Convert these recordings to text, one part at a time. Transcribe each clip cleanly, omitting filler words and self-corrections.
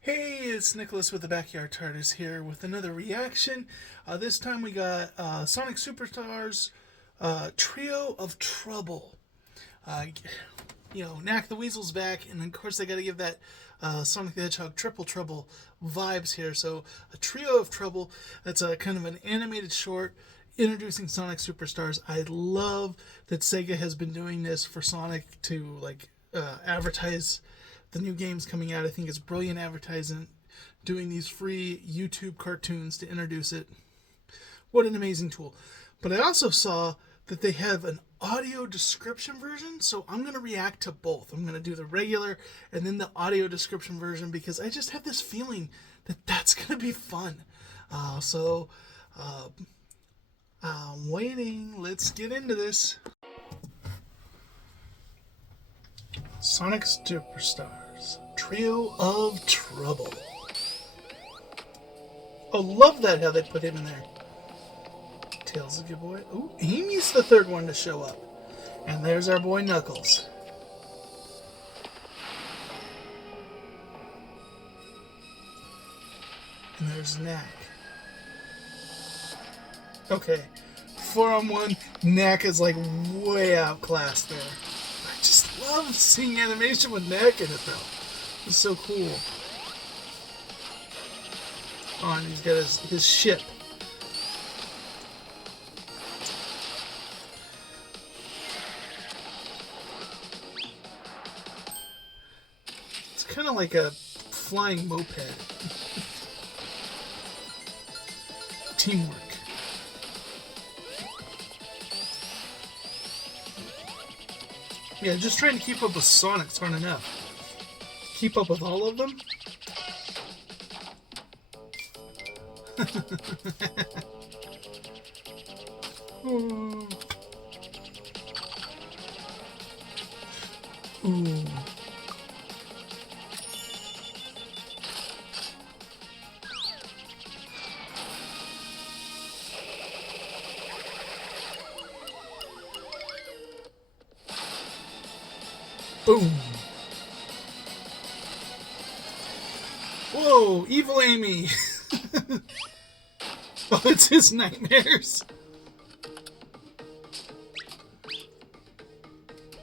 Hey, it's Nicholas with the Backyard Tartars here with another reaction. This time we got Sonic Superstars Trio of Trouble. Uh, Knack the Weasel's back, and of course I got to give that Sonic the Hedgehog Triple Trouble vibes here. So, a Trio of Trouble, that's a kind of an animated short introducing Sonic Superstars. I love that Sega has been doing this for Sonic to advertise the new games coming out. I think it's brilliant advertising, doing these free YouTube cartoons to introduce it. What an amazing tool. But I also saw that they have an audio description version, so I'm going to react to both. I'm going to do the regular and then the audio description version because I just have this feeling that that's going to be fun. I'm waiting. Let's get into this. Sonic Superstars Trio of Trouble. Oh, love that how they put him in there. Tails is a good boy. Ooh, Amy's the third one to show up. And there's our boy Knuckles. And there's Knack. Okay, 4-on-1, Knack is like way outclassed there. I just love seeing animation with Knack in it though. It's so cool. Oh, and he's got his ship. It's kind of like a flying moped. Teamwork. Yeah, just trying to keep up with Sonic's hard enough. Keep up with all of them? Ooh. Ooh. Boom. Whoa, evil Amy. Oh, it's his nightmares.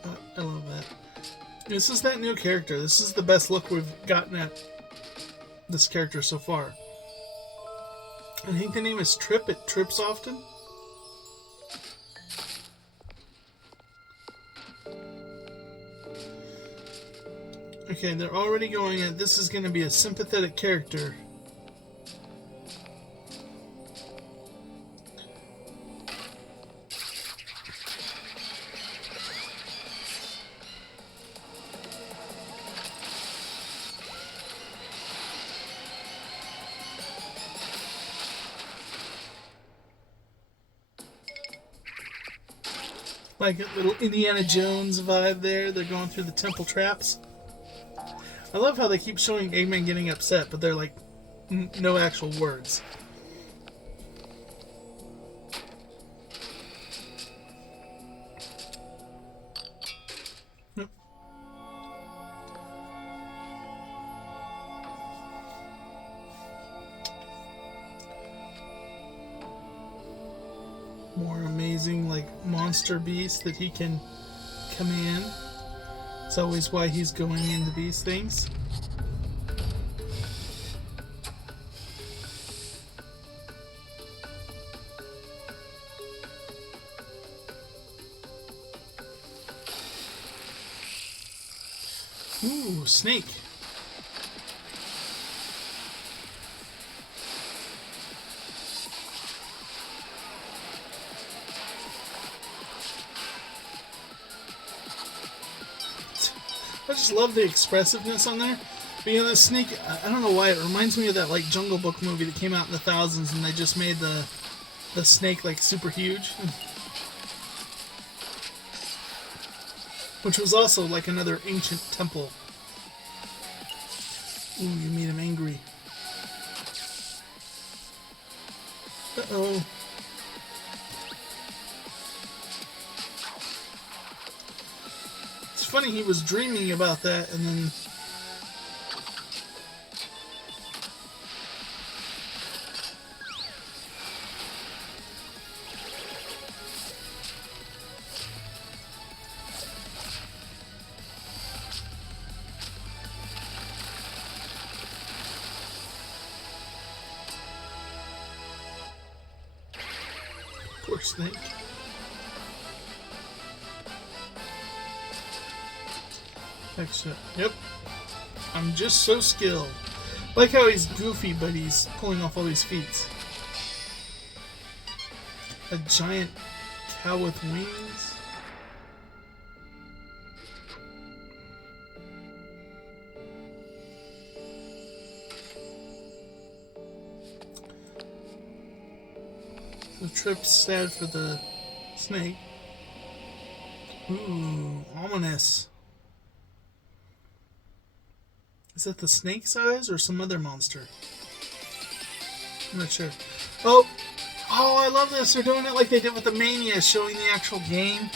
I love that. This is that new character. This is the best look we've gotten at this character so far. I think the name is Trip. It trips often. Okay, they're already going in. This is going to be a sympathetic character. Like a little Indiana Jones vibe there. They're going through the temple traps. I love how they keep showing Eggman getting upset, but they're like, no actual words. Nope. More amazing, like, monster beast that he can command. It's always why he's going into these things. Ooh, snake. I just love the expressiveness on there. But you know, the snake, I don't know why, it reminds me of that like Jungle Book movie that came out in the thousands and they just made the snake like super huge. Which was also like another ancient temple. Ooh, you made him angry. Uh-oh. It's funny, he was dreaming about that and then snake. Excellent. Yep. I'm just so skilled. Like how he's goofy, but he's pulling off all these feats. A giant cow with wings. The trip's sad for the snake. Ooh, ominous. Is that the snake's eyes or some other monster? I'm not sure. Oh, I love this. They're doing it like they did with the Mania, showing the actual game.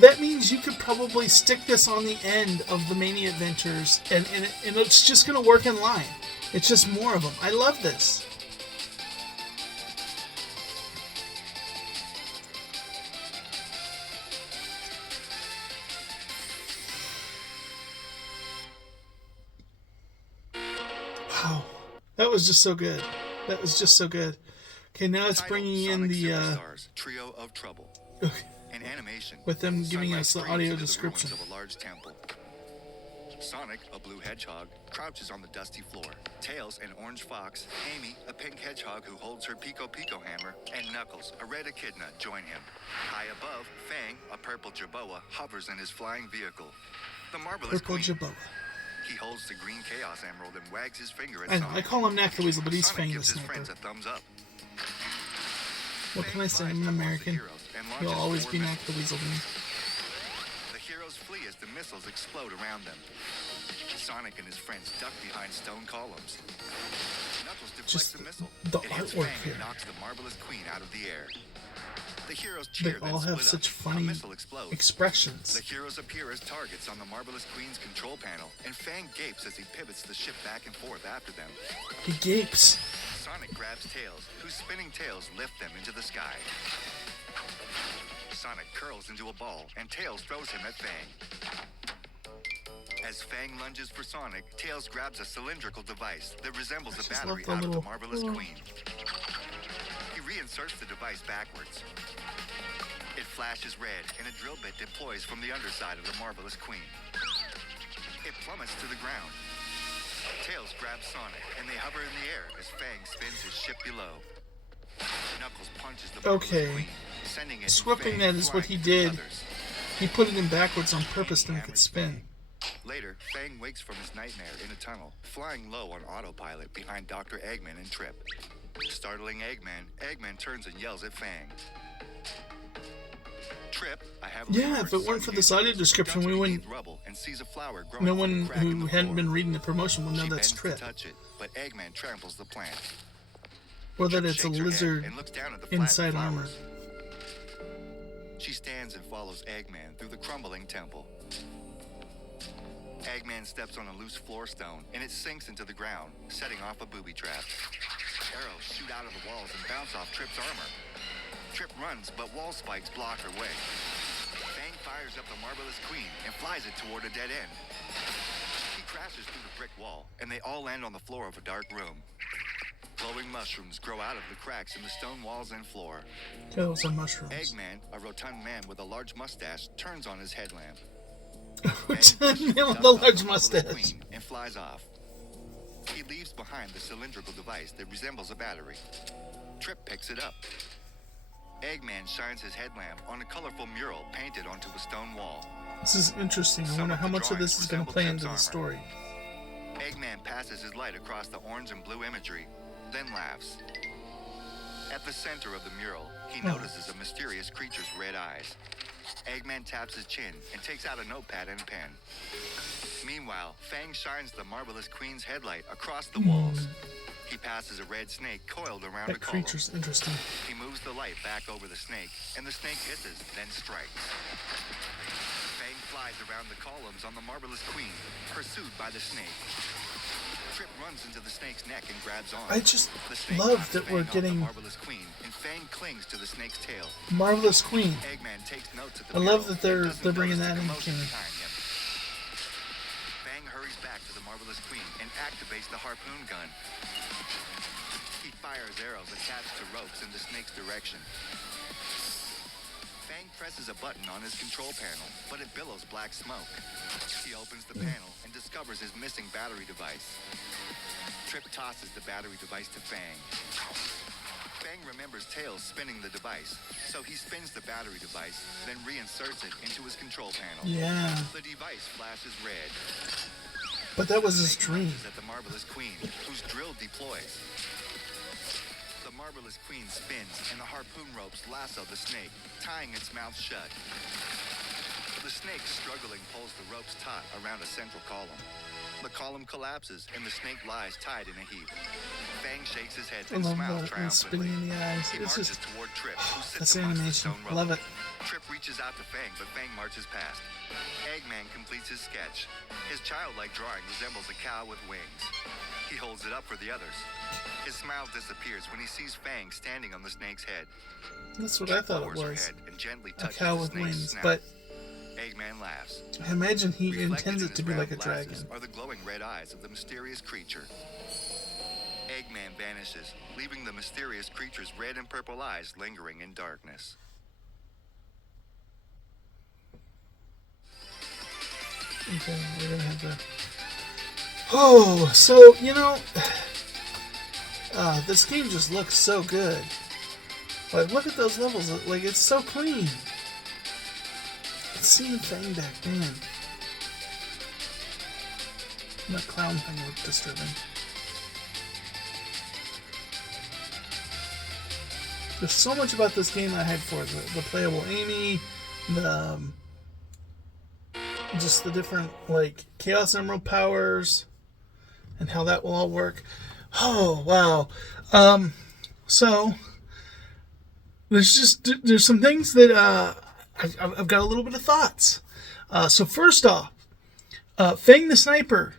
That means you could probably stick this on the end of the Mania adventures, and it's just going to work in line. It's just more of them. I love this. Wow, that was just so good. That was just so good. Okay, now it's bringing in the Trio of Trouble. Okay. An animation With them giving us the audio into description. The ruins of a large temple. Sonic, a blue hedgehog, crouches on the dusty floor. Tails, an orange fox. Amy, a pink hedgehog who holds her Pico Pico hammer. And Knuckles, a red echidna, join him. High above, Fang, a purple jerboa, hovers in his flying vehicle. The Marvelous Purple Queen. Jerboa. He holds the green Chaos Emerald and wags his finger at I Sonic. call him Knuckles, but he's Sonic Fang the gives his Sniper. friends a thumbs up. What can I say? I'm an American. He'll always be Knuckles to me. The heroes flee as the missiles explode around them. Sonic and his friends duck behind stone columns. Knuckles deflects Just the missile. the It hits artwork Fang here. and knocks the Marvelous Queen out of the air. The heroes They cheer, all then have split such up. funny A missile explodes. expressions. The heroes appear as targets on the Marvelous Queen's control panel, and Fang gapes as he pivots the ship back and forth after them. He gapes. Sonic grabs Tails, whose spinning tails lift them into the sky. Sonic curls into a ball, and Tails throws him at Fang. As Fang lunges for Sonic, Tails grabs a cylindrical device that resembles a just battery love the out of the little- Marvelous Queen. He reinserts the device backwards. It flashes red, and a drill bit deploys from the underside of the Marvelous Queen. It plummets to the ground. Tails grabs Sonic, and they hover in the air as Fang spins his ship below. Knuckles punches the Marvelous Okay. Queen, sending it Swapping Fang that is what he flying to the did. others. He put it in backwards on purpose to make it spin. Later, Fang wakes from his nightmare in a tunnel, flying low on autopilot behind Dr. Eggman and Trip. Startling Eggman turns and yells at Fang. Trip, I have Yeah, if it weren't for this audio description, we wouldn't. rubble and sees a flower growing No from a one crack in who the hadn't floor. been reading the promotion would know She that's bends to Trip. touch it, but Eggman tramples the plant. Or that Trip it's a shakes her head lizard and looks down at the inside flattened armor. flowers. She stands and follows Eggman through the crumbling temple. Eggman steps on a loose floor stone, and it sinks into the ground, setting off a booby trap. Arrows shoot out of the walls and bounce off Trip's armor. Trip runs, but wall spikes block her way. Fang fires up the Marvelous Queen and flies it toward a dead end. He crashes through the brick wall, and they all land on the floor of a dark room. Glowing mushrooms grow out of the cracks in the stone walls and floor. Tails and mushrooms. Eggman, a rotund man with a large mustache, turns on his headlamp. Man with a large mustache. And flies off. He leaves behind the cylindrical device that resembles a battery. Trip picks it up. Eggman shines his headlamp on a colorful mural painted onto a stone wall. This is interesting. I wonder how much of this is going to play into the story. Eggman passes his light across the orange and blue imagery, then laughs. At the center of the mural, he notices a mysterious creature's red eyes. Eggman taps his chin and takes out a notepad and pen. Meanwhile, Fang shines the Marvelous Queen's headlight across the walls. He passes a red snake coiled around a That column. creature's interesting. He moves the light back over the snake, and the snake hisses, then strikes. Fang flies around the columns on the Marvelous Queen, pursued by the snake. Trip runs into the snake's neck and grabs on. I just The snake love knocks that Fang we're off the getting Marvelous Queen, and Fang clings to the snake's tail. Marvelous Queen. Eggman takes notes at the I mural love that and they're doesn't bringing notice that the in commotion canon. behind him. Fang hurries back to the Marvelous Queen and activates the harpoon gun. He fires arrows attached to ropes in the snake's direction. Fang presses a button on his control panel, but it billows black smoke. He opens the panel and discovers his missing battery device. Trip tosses the battery device to Fang. Fang remembers Tails spinning the device, so he spins the battery device, then reinserts it into his control panel. Yeah. The device flashes red. But that was his dream. At the Marvelous Queen, whose drill deploys. The Marvelous Queen spins, and the harpoon ropes lasso the snake, tying its mouth shut. The snake, struggling, pulls the ropes taut around a central column. The column collapses, and the snake lies tied in a heap. Fang shakes his head I and love smiles that. And triumphantly. spinning in the eyes. He It's marches just, toward Trip, who sits that's amongst the animation. stone rubble. Love it. Trip reaches out to Fang, but Fang marches past. Eggman completes his sketch. His childlike drawing resembles a cow with wings. He holds it up for the others. His smile disappears when he sees Fang standing on the snake's head. That's what I thought it Lowers her was. head and gently A touches cow the with snake's wings. snout. But Eggman laughs. I imagine he Reflected intends in it to his be round like a glasses dragon. are the glowing red eyes of the mysterious creature. Eggman vanishes, leaving the mysterious creature's red and purple eyes lingering in darkness. Okay, we're gonna have to. Oh, so this game just looks so good. Like, look at those levels. Like, it's so clean. Seeing Fang back then. That clown thing looked disturbing. There's so much about this game I had for the playable Amy, just the different like Chaos Emerald powers, and how that will all work. Oh wow! So there's some things that I've got a little bit of thoughts. So first off, Fang the Sniper,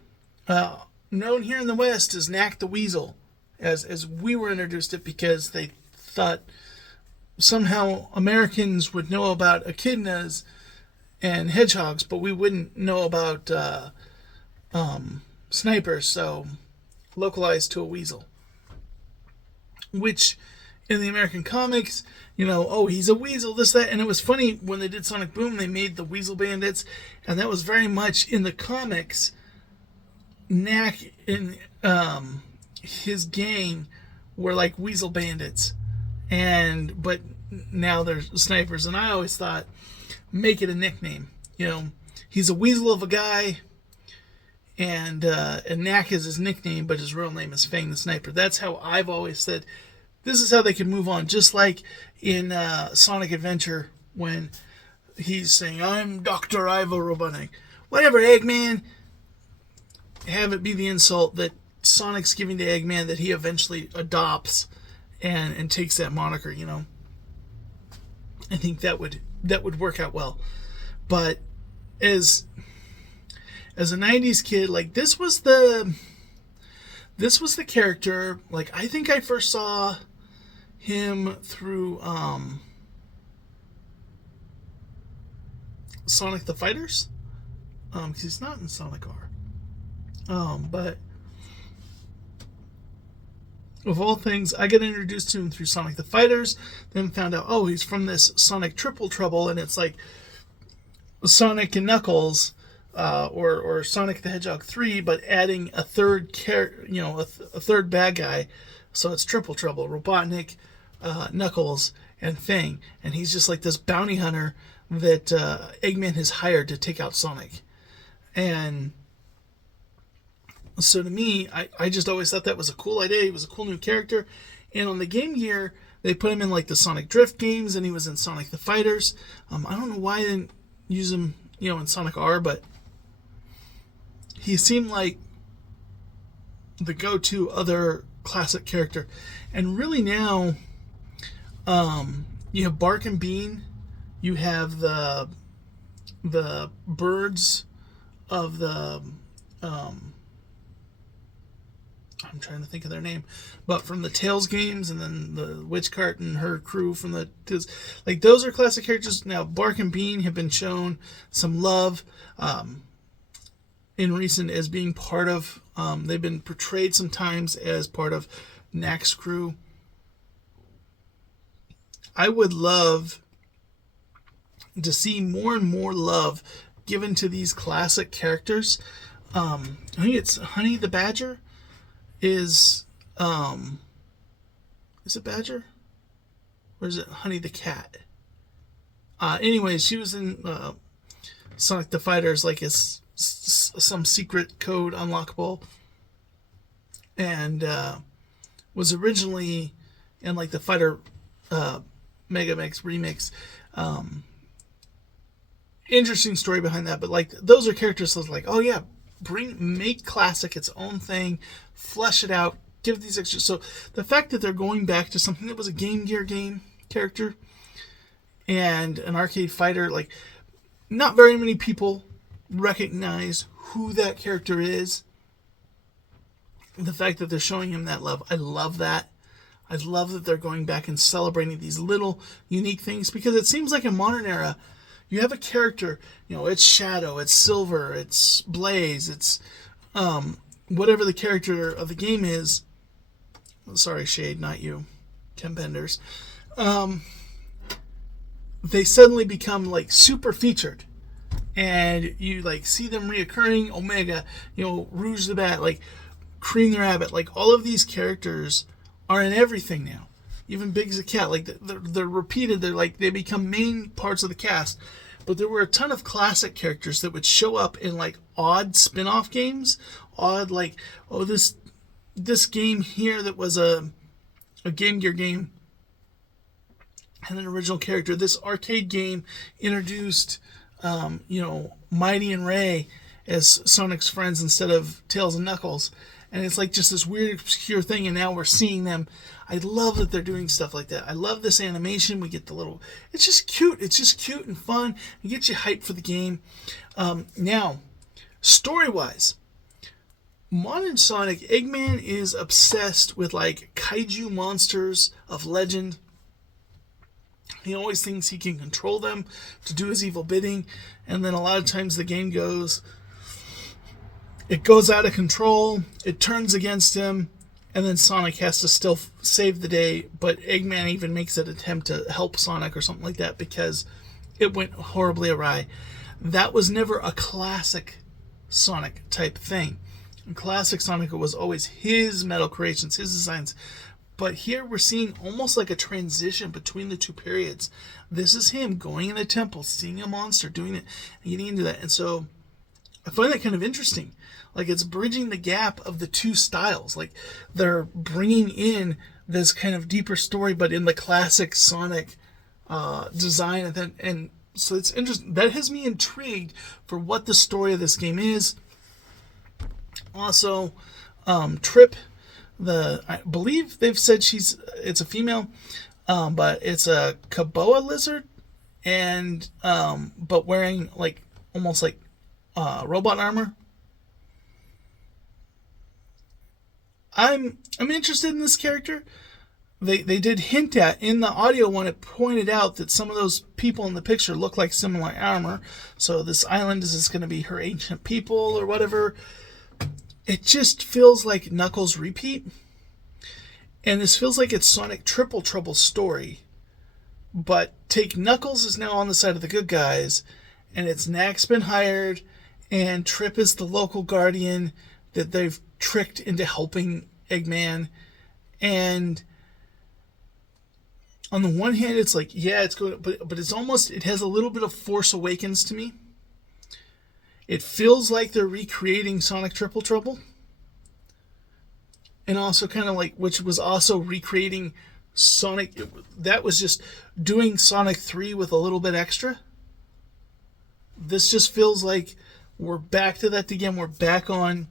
known here in the West as Knack the Weasel, as we were introduced it because they thought somehow Americans would know about echidnas and hedgehogs, but we wouldn't know about snipers, so localized to a weasel. Which, in the American comics, oh, he's a weasel, this, that. And it was funny, when they did Sonic Boom, they made the Weasel Bandits, and that was very much in the comics. Knack and his gang were like Weasel Bandits. But now they're snipers, and I always thought, make it a nickname. He's a weasel of a guy, and Knack is his nickname, but his real name is Fang the Sniper. That's how I've always said. This is how they can move on, just like in Sonic Adventure when he's saying, "I'm Dr. Ivo Robotnik." Whatever, Eggman. Have it be the insult that Sonic's giving to Eggman that he eventually adopts and takes that moniker. I think that would work out well. But as a 90s kid, like this was the character, like I think I first saw him through Sonic the Fighters. 'Cause he's not in Sonic R. But of all things, I got introduced to him through Sonic the Fighters, then found out, oh, he's from this Sonic Triple Trouble, and it's like Sonic and Knuckles, or Sonic the Hedgehog 3, but adding a third a third bad guy, so it's Triple Trouble: Robotnik, Knuckles, and Fang, and he's just like this bounty hunter that Eggman has hired to take out Sonic, and so to me, I just always thought that was a cool idea. He was a cool new character. And on the Game Gear, they put him in like the Sonic Drift games, and he was in Sonic the Fighters. I don't know why they didn't use him, in Sonic R, but he seemed like the go-to other classic character. And really now, you have Bark and Bean. You have the birds of the... I'm trying to think of their name, but from the Tails games, and then the Witch Cart and her crew from the, like, those are classic characters. Now Bark and Bean have been shown some love in recent as being part of, they've been portrayed sometimes as part of Knack's crew. I would love to see more and more love given to these classic characters. I think it's Honey the Badger is it Badger? Or is it Honey the Cat? Anyways, she was in Sonic the Fighters, like it's some secret code unlockable, and was originally in like the Fighter Mega Mix remix. Interesting story behind that, but like those are characters that's like, oh yeah, make classic its own thing, flesh it out, give these extras. So the fact that they're going back to something that was a Game Gear game character and an arcade fighter, like not very many people recognize who that character is. The fact that they're showing him that love, I love that. I love that they're going back and celebrating these little unique things, because it seems like in modern era, you have a character, it's Shadow, it's Silver, it's Blaze, it's whatever the character of the game is. Sorry, Shade, not you, Ken Penders. They suddenly become like super featured, and you like see them reoccurring. Omega, Rouge the Bat, like Cream the Rabbit, like all of these characters are in everything now. Even Biggs the Cat, like they're repeated. They become main parts of the cast. But there were a ton of classic characters that would show up in like odd spin-off games. Odd, like, oh, this game here that was a Game Gear game and an original character. This arcade game introduced, Mighty and Ray as Sonic's friends instead of Tails and Knuckles. And it's like just this weird, obscure thing, and now we're seeing them. I love that they're doing stuff like that. I love this animation. We get the little... It's just cute. It's just cute and fun. It gets you hyped for the game. Now, story-wise, modern Sonic, Eggman is obsessed with, like, kaiju monsters of legend. He always thinks he can control them to do his evil bidding, and then a lot of times the game goes... It goes out of control, it turns against him, and then Sonic has to still save the day, but Eggman even makes an attempt to help Sonic or something like that because it went horribly awry. That was never a classic Sonic type thing. In classic Sonic, it was always his metal creations, his designs. But here we're seeing almost like a transition between the two periods. This is him going in a temple, seeing a monster, doing it, and getting into that. And so I find that kind of interesting. Like, it's bridging the gap of the two styles. Like, they're bringing in this kind of deeper story, but in the classic Sonic design. And so it's interesting. That has me intrigued for what the story of this game is. Also, Trip, I believe they've said it's a female, but it's a Kaboa lizard, and but wearing like almost like robot armor. I'm interested in this character. They did hint at, in the audio one, it pointed out that some of those people in the picture look like similar armor. So this island, is this going to be her ancient people or whatever? It just feels like Knuckles repeat. And this feels like it's Sonic Triple Trouble's story. But take Knuckles is now on the side of the good guys, and it's Knack's been hired, and Trip is the local guardian that they've tricked into helping Eggman. And on the one hand, it's like, yeah, it's good, but it's almost, it has a little bit of Force Awakens to me. It feels like they're recreating Sonic Triple Trouble, and also kind of like, which was also recreating Sonic, that was just doing Sonic 3 with a little bit extra. This just feels like we're back to that again. We're back on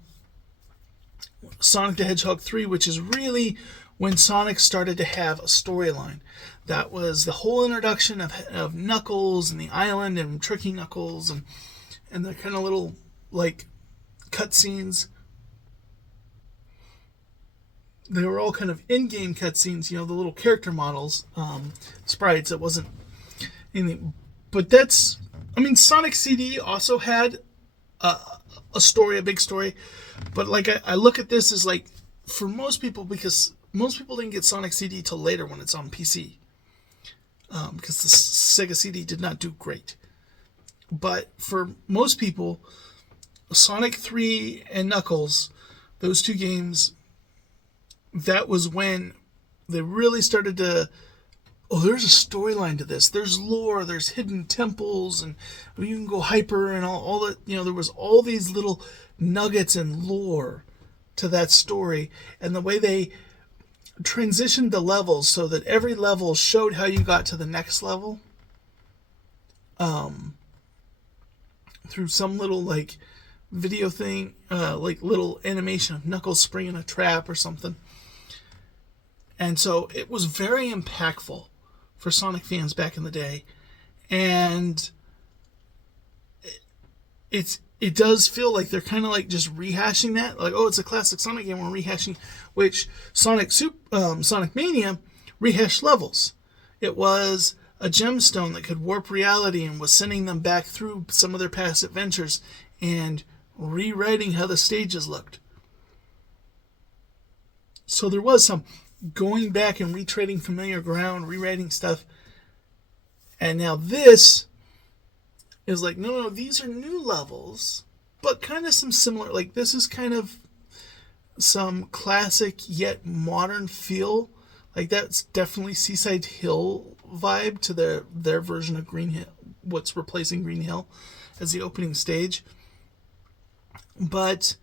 Sonic the Hedgehog 3, which is really when Sonic started to have a storyline. That was the whole introduction of Knuckles and the island and tricking Knuckles and the kind of little like cutscenes. They were all kind of in-game cutscenes, the little character models, sprites. It wasn't anything, but that's, Sonic CD also had a story, a big story, but like I look at this as like, for most people, because most people didn't get Sonic CD till later when it's on PC, because the Sega CD did not do great. But for most people, Sonic 3 and Knuckles, those two games, that was when they really started to, oh, there's a storyline to this. There's lore, there's hidden temples, and you can go hyper and all that. There was all these little nuggets and lore to that story. And the way they transitioned the levels so that every level showed how you got to the next level, through some little like video thing, like little animation of Knuckles springing a trap or something. And so it was very impactful for Sonic fans back in the day. And it does feel like they're kind of like just rehashing that. Like, oh, it's a classic Sonic game, we're rehashing, which Sonic Mania rehashed levels. It was a gemstone that could warp reality and was sending them back through some of their past adventures and rewriting how the stages looked. So there was some going back and retreading familiar ground, rewriting stuff. And now this is like, no, these are new levels, but kind of some similar, like this is kind of some classic yet modern feel. Like that's definitely Seaside Hill vibe to their version of Green Hill, what's replacing Green Hill as the opening stage. But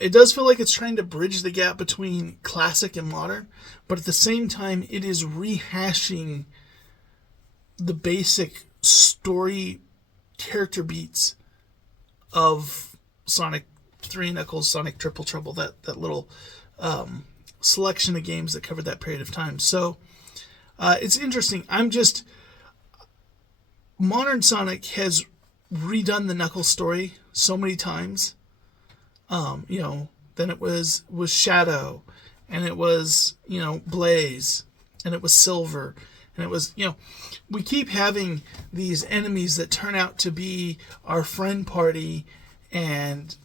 it does feel like it's trying to bridge the gap between classic and modern, but at the same time, it is rehashing the basic story character beats of Sonic 3 Knuckles, Sonic Triple Trouble, that little selection of games that covered that period of time. So it's interesting. Modern Sonic has redone the Knuckles story so many times. Then it was Shadow, and it was, Blaze, and it was Silver, and it was, we keep having these enemies that turn out to be our friend party, and,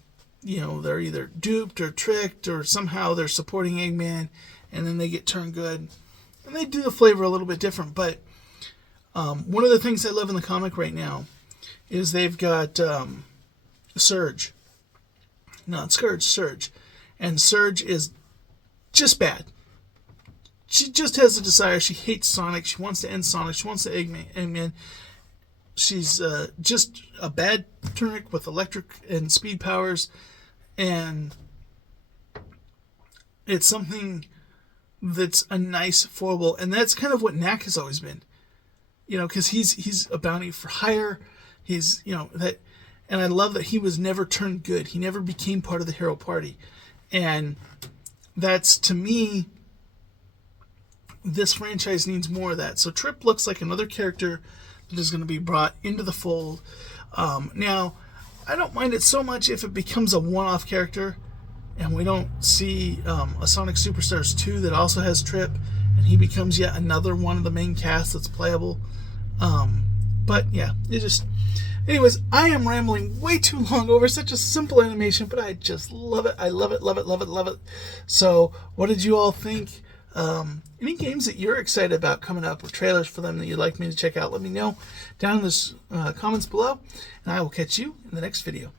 they're either duped or tricked, or somehow they're supporting Eggman, and then they get turned good. And they do the flavor a little bit different, but one of the things I love in the comic right now is they've got Surge. Not Scourge, Surge. And Surge is just bad. She just has a desire. She hates Sonic. She wants to end Sonic. She wants to Eggman. She's just a bad tunic with electric and speed powers. And it's something that's a nice foible. And that's kind of what Knack has always been. Because he's a bounty for hire. He's, that... And I love that he was never turned good. He never became part of the hero party. And that's, to me, this franchise needs more of that. So Trip looks like another character that is going to be brought into the fold. Now, I don't mind it so much if it becomes a one-off character and we don't see a Sonic Superstars 2 that also has Trip and he becomes yet another one of the main cast that's playable. But, yeah, it just... Anyways, I am rambling way too long over such a simple animation, but I just love it. I love it, love it, love it, love it. So, what did you all think? Any games that you're excited about coming up or trailers for them that you'd like me to check out, let me know down in the comments below, and I will catch you in the next video.